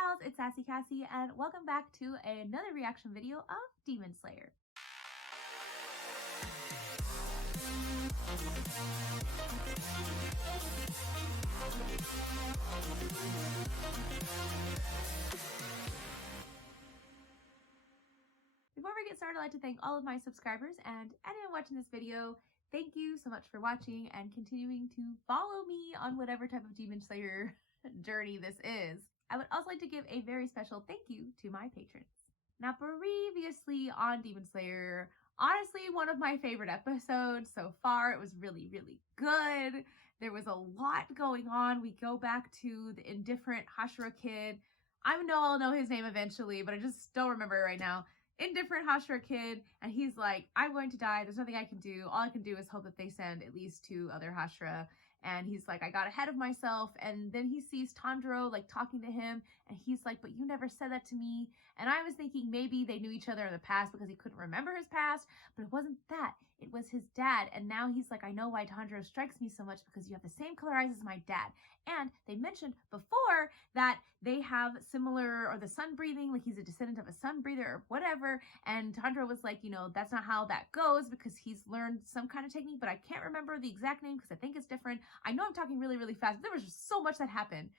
pals, it's Sassy Cassie, and welcome back to another reaction video of Demon Slayer. Before we get started, I'd like to thank all of my subscribers and anyone watching this video. Thank you so much for watching and continuing to follow me on whatever type of Demon Slayer journey this is. I would also like to give a very special thank you to my patrons. Now, previously on Demon Slayer, honestly, one of my favorite episodes so far. It was really, really good. There was a lot going on. We go back to the indifferent Hashira kid. I know I'll know his name eventually, but I just don't remember it right now. Indifferent Hashira kid, and he's like, I'm going to die. There's nothing I can do. All I can do is hope that they send at least 2 other Hashira. And he's like, I got ahead of myself. And then he sees Tanjiro like talking to him, and he's like, but you never said that to me. And I was thinking maybe they knew each other in the past because he couldn't remember his past, but it wasn't that. It was his dad. And now he's like, I know why Tanjiro strikes me so much, because you have the same color eyes as my dad. And they mentioned before that they have similar, or the sun breathing, like he's a descendant of a sun breather or whatever. And Tanjiro was like, you know, that's not how that goes, because he's learned some kind of technique, but I can't remember the exact name because I think it's different. I know I'm talking really, really fast, but there was just so much that happened.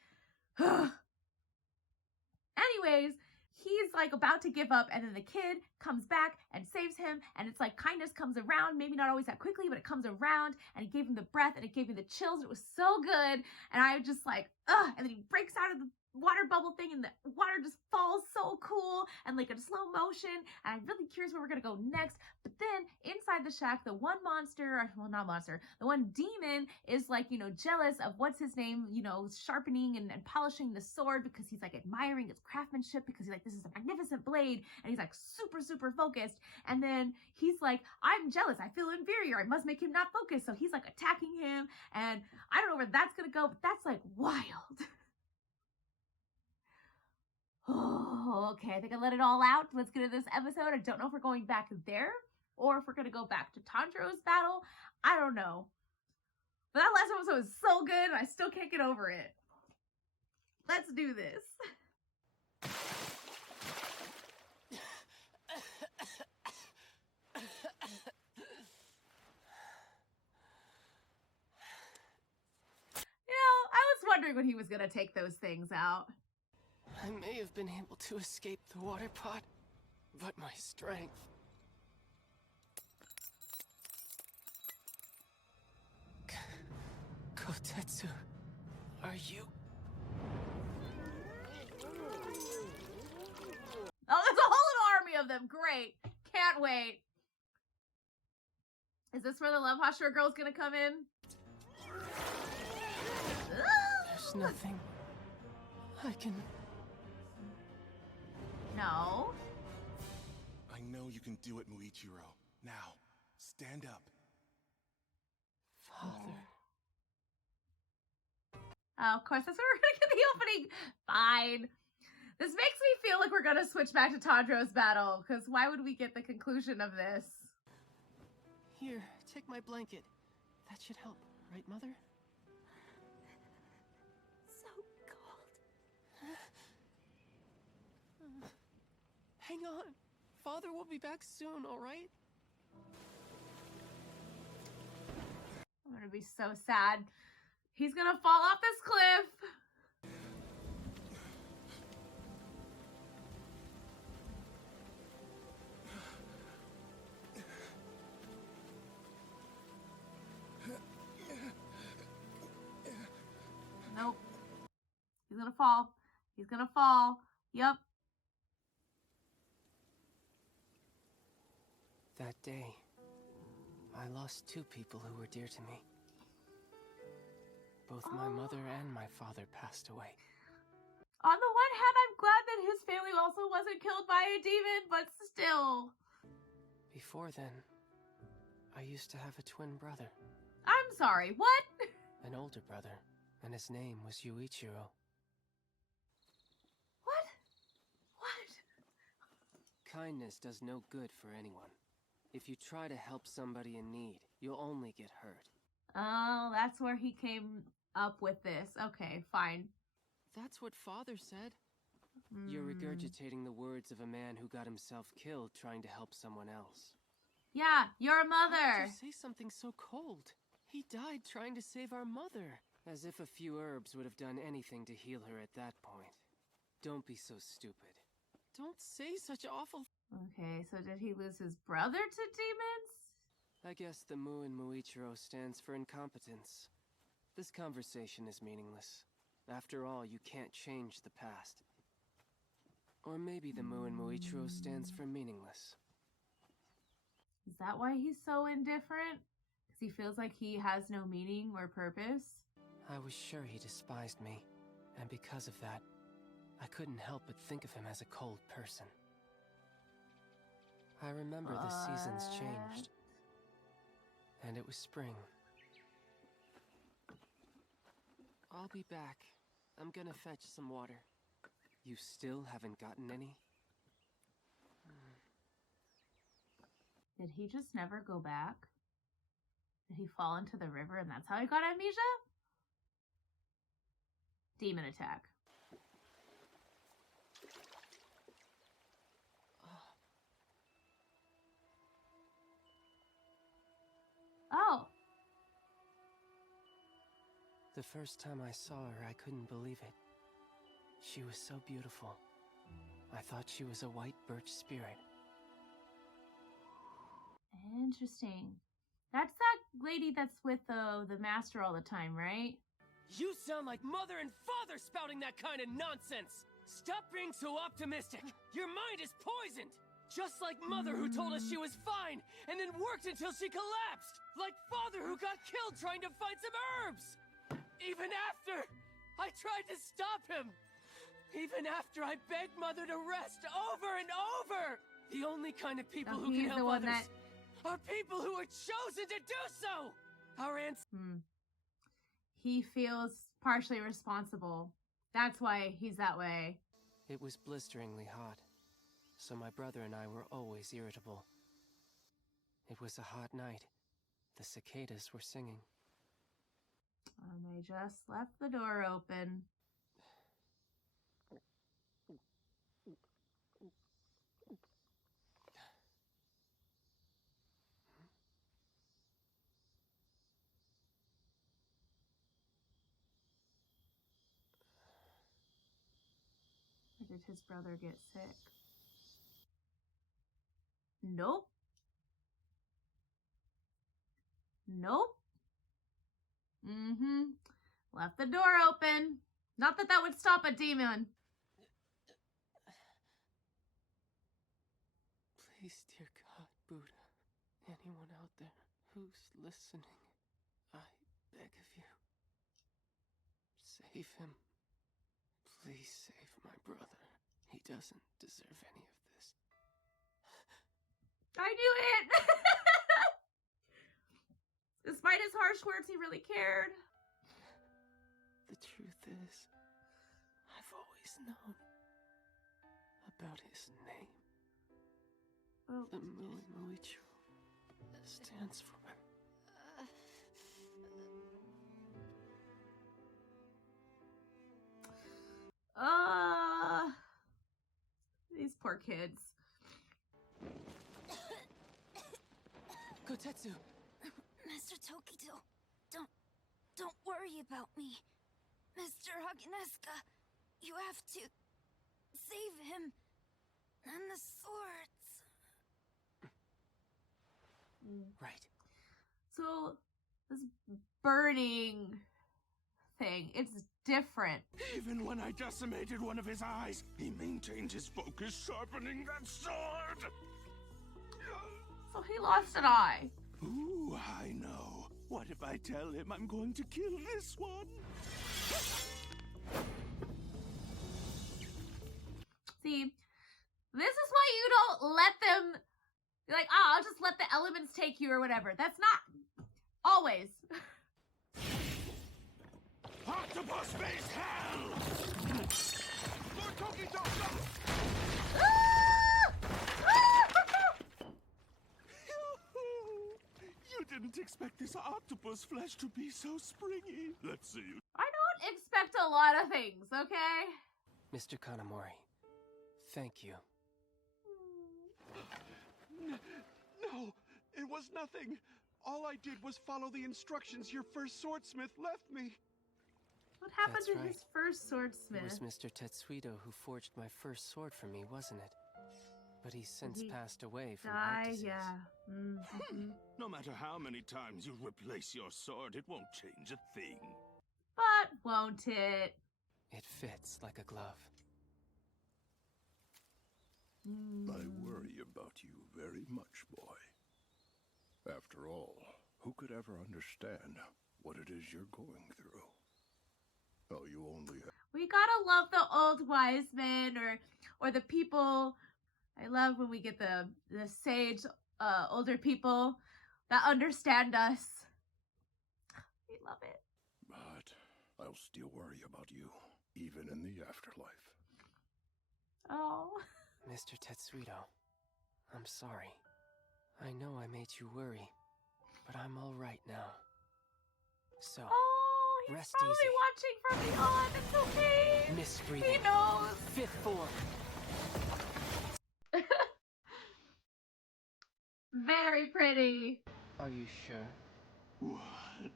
Anyways, he's like about to give up, and then the kid comes back and saves him, and it's like kindness comes around, maybe not always that quickly, but it comes around, and he gave him the breath, and it gave me the chills, and it was so good. And I was just like, ugh. And then he breaks out of the water bubble thing, and the water just falls so cool and like in slow motion. And I'm really curious where we're gonna go next. But then inside the shack, the one monster, well, not monster, the one demon is like, you know, jealous of what's his name, you know, sharpening and polishing the sword, because he's like admiring its craftsmanship, because he's like, this is a magnificent blade, and he's like super, super focused. And then he's like, I'm jealous, I feel inferior, I must make him not focus. So he's like attacking him, and I don't know where that's gonna go, but that's like wild. Oh, okay, I think I let it all out. Let's get to this episode. I don't know if we're going back there or if we're going to go back to Tanjiro's battle. I don't know. But that last episode was so good, and I still can't get over it. Let's do this. You know, I was wondering when he was going to take those things out. I may have been able to escape the water pot, but my strength... Kotetsu, are you... Oh, there's a whole army of them. Great. Can't wait. Is this where the Love Hashira girl's gonna come in? There's nothing I can... No. I know you can do it, Muichiro. Now, stand up. Father... Oh, of course, that's where we're gonna get the opening. Fine. This makes me feel like we're gonna switch back to Tanjiro's battle, because why would we get the conclusion of this? Here, take my blanket. That should help, right, Mother? So cold. Hang on. Father will be back soon, all right? I'm gonna be so sad. He's gonna fall off this cliff. Nope. He's gonna fall. He's gonna fall. Yep. That day, I lost 2 people who were dear to me. Both my mother and my father passed away. On the one hand, I'm glad that his family also wasn't killed by a demon, but still. Before then, I used to have a twin brother. I'm sorry, what? An older brother, and his name was Yuichiro. What? What? Kindness does no good for anyone. If you try to help somebody in need, you'll only get hurt. Oh, that's where he came up with this. Okay, fine. That's what Father said. You're regurgitating the words of a man who got himself killed trying to help someone else. Yeah, your How mother. could you say something so cold? He died trying to save our mother. As if a few herbs would have done anything to heal her at that point. Don't be so stupid. Don't say such awful... Okay, so did he lose his brother to demons? I guess the Mu in Muichiro stands for incompetence. This conversation is meaningless. After all, you can't change the past. Or maybe the Mu in Muichiro stands for meaningless. Is that why he's so indifferent? Because he feels like he has no meaning or purpose? I was sure he despised me, and because of that, I couldn't help but think of him as a cold person. I remember the seasons changed, and it was spring. I'll be back. I'm gonna fetch some water. You still haven't gotten any? Did he just never go back? Did he fall into the river and that's how he got amnesia? Demon attack. Oh. The first time I saw her, I couldn't believe it. She was so beautiful. I thought she was a white birch spirit. Interesting. That's that lady that's with the master all the time, right? You sound like mother and father spouting that kind of nonsense! Stop being so optimistic! Your mind is poisoned! Just like mother who told us she was fine, and then worked until she collapsed! Like father who got killed trying to find some herbs! Even after I tried to stop him! Even after I begged mother to rest over and over! The only kind of people who can help others are people who are chosen to do so! Our ancestors... He feels partially responsible. That's why he's that way. It was blisteringly hot, so my brother and I were always irritable. It was a hot night. The cicadas were singing. And they just left the door open. Or did his brother get sick? Nope. Nope. Left the door open. Not that that would stop a demon. Please, dear God, Buddha, anyone out there who's listening, I beg of you, save him. Please save my brother. He doesn't deserve any of this. I knew it! Despite his harsh words, he really cared. The truth is, I've always known about his name. Oh. The Muichiro stands for... These poor kids. Kotetsu! Mr. Tokito, don't worry about me. Mr. Hagineska, you have to save him and the swords. Right. So, this burning thing, it's different. Even when I decimated one of his eyes, he maintained his focus, sharpening that sword! So he lost an eye. Ooh, I know. What if I tell him I'm going to kill this one? See, this is why you don't let them, you're like, oh, I'll just let the elements take you or whatever. That's not always. Octopus face hell! Lord Tokito, You didn't expect this octopus flesh to be so springy. Let's see. I don't expect a lot of things, okay? Mr. Kanamori, Thank you. No, it was nothing. All I did was follow the instructions your first swordsmith left me. What happened That's to right. his first It was swordsmith? Mr. Tetsuito who forged my first sword for me, wasn't it? But he's since He passed away from heart disease. yeah. Mm-hmm. No matter how many times you replace your sword, it won't change a thing. But won't it? It fits like a glove. I worry about you very much, boy. After all, who could ever understand what it is you're going through? Oh, you only have... We gotta love the old wise men or the people. I love when we get the sage older people that understand us. We love it. But I'll still worry about you, even in the afterlife. Oh. Mr. Tetsuito, I'm sorry. I know I made you worry, but I'm all right now. So, Oh, he's rest probably easy. watching from beyond. It's okay. Miss He breathing. knows. Fifth form. Very pretty. Are you sure? What?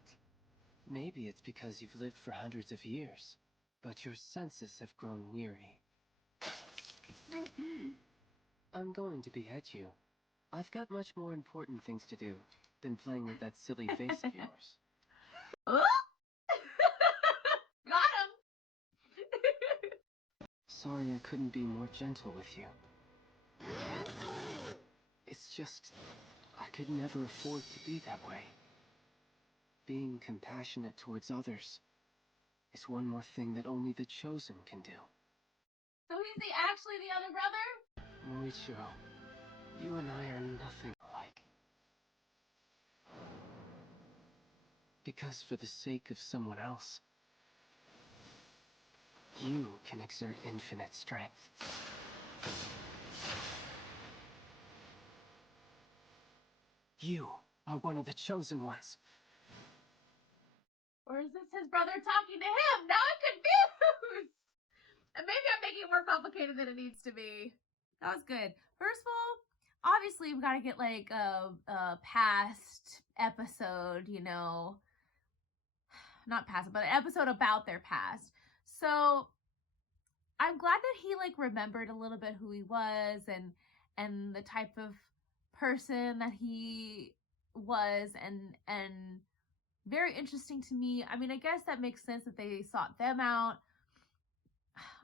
Maybe it's because you've lived for hundreds of years, but your senses have grown weary. I'm going to behead you. I've got much more important things to do than playing with that silly face of yours. Oh. Got him. Sorry I couldn't be more gentle with you. It's just, I could never afford to be that way. Being compassionate towards others is one more thing that only the chosen can do. So is he actually the other brother? Moichiro, you and I are nothing alike. Because for the sake of someone else, you can exert infinite strength. You are one of the chosen ones. Or is this his brother talking to him? Now I'm confused. And maybe I'm making it more complicated than it needs to be. That was good. First of all, obviously we've got to get like a past episode, you know. Not past, but an episode about their past. So I'm glad that he like remembered a little bit who he was and the type of person that he was and very interesting to me. I mean, I guess that makes sense that they sought them out.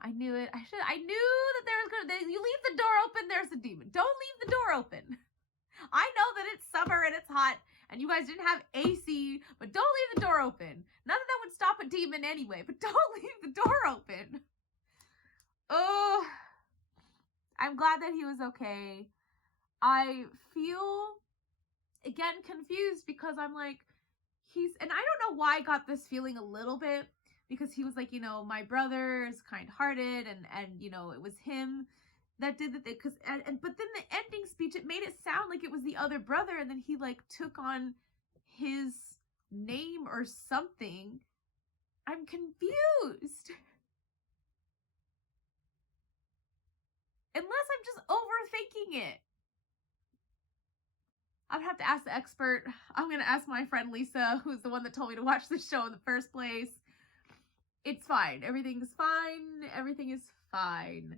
I knew it. I knew that there was gonna. You leave the door open, there's a demon. Don't leave the door open. I know that it's summer and it's hot, and you guys didn't have AC, but don't leave the door open. None of that would stop a demon anyway. But don't leave the door open. Oh, I'm glad that he was okay. I feel again confused because I'm like, and I don't know why I got this feeling a little bit, because he was like, you know, my brother is kind-hearted and you know, it was him that did the thing, but then the ending speech, it made it sound like it was the other brother, and then he like took on his name or something. I'm confused. Unless I'm just overthinking it. I'd have to ask the expert. I'm going to ask my friend Lisa, who's the one that told me to watch the show in the first place. It's fine. Everything's fine. Everything is fine.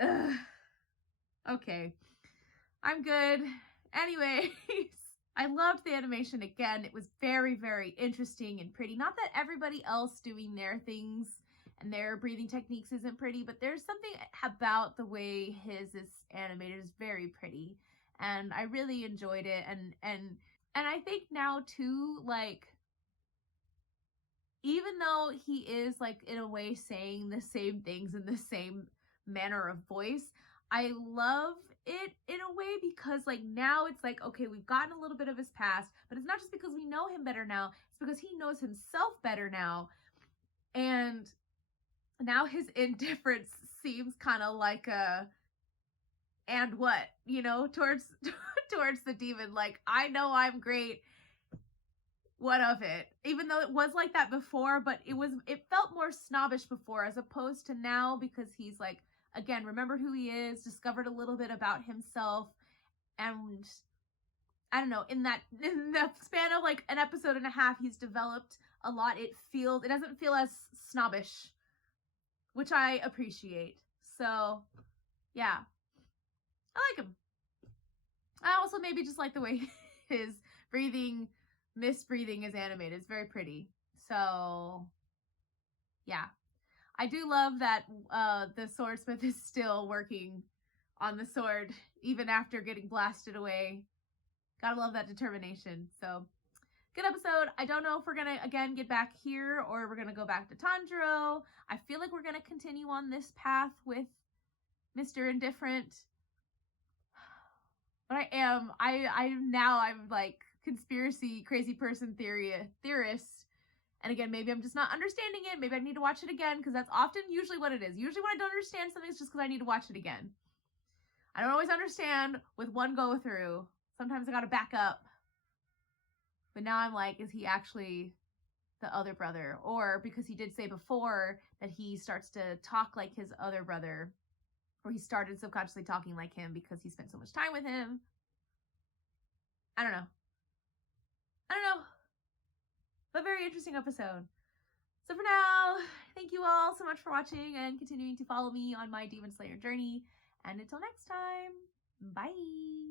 Ugh. Okay. I'm good. Anyways, I loved the animation again. It was very, very interesting and pretty. Not that everybody else doing their things and their breathing techniques isn't pretty, but there's something about the way his is animated is very pretty. And I really enjoyed it. And I think now too, like, even though he is like in a way saying the same things in the same manner of voice, I love it in a way because like now it's like, okay, we've gotten a little bit of his past, but it's not just because we know him better now, it's because he knows himself better now. And now his indifference seems kind of like a, and what, you know, towards the demon. Like, I know I'm great. What of it? Even though it was like that before, but it felt more snobbish before, as opposed to now, because he's like again, remembered who he is, discovered a little bit about himself, and I don't know, in the span of like an episode and a half, he's developed a lot. It doesn't feel as snobbish, which I appreciate. So, yeah. I like him. I also maybe just like the way his misbreathing is animated. It's very pretty. So, yeah. I do love that the swordsmith is still working on the sword, even after getting blasted away. Gotta love that determination. So, good episode. I don't know if we're gonna, again, get back here or we're gonna go back to Tanjiro. I feel like we're gonna continue on this path with Mr. Indifferent. But I'm like conspiracy crazy person theorist. And again, maybe I'm just not understanding it. Maybe I need to watch it again, because that's often usually what it is. Usually when I don't understand something, it's just because I need to watch it again. I don't always understand with one go through. Sometimes I gotta back up. But now I'm like, is he actually the other brother? Or because he did say before that he starts to talk like his other brother, or he started subconsciously talking like him because he spent so much time with him. I don't know. But very interesting episode. So for now, thank you all so much for watching and continuing to follow me on my Demon Slayer journey. And until next time, bye!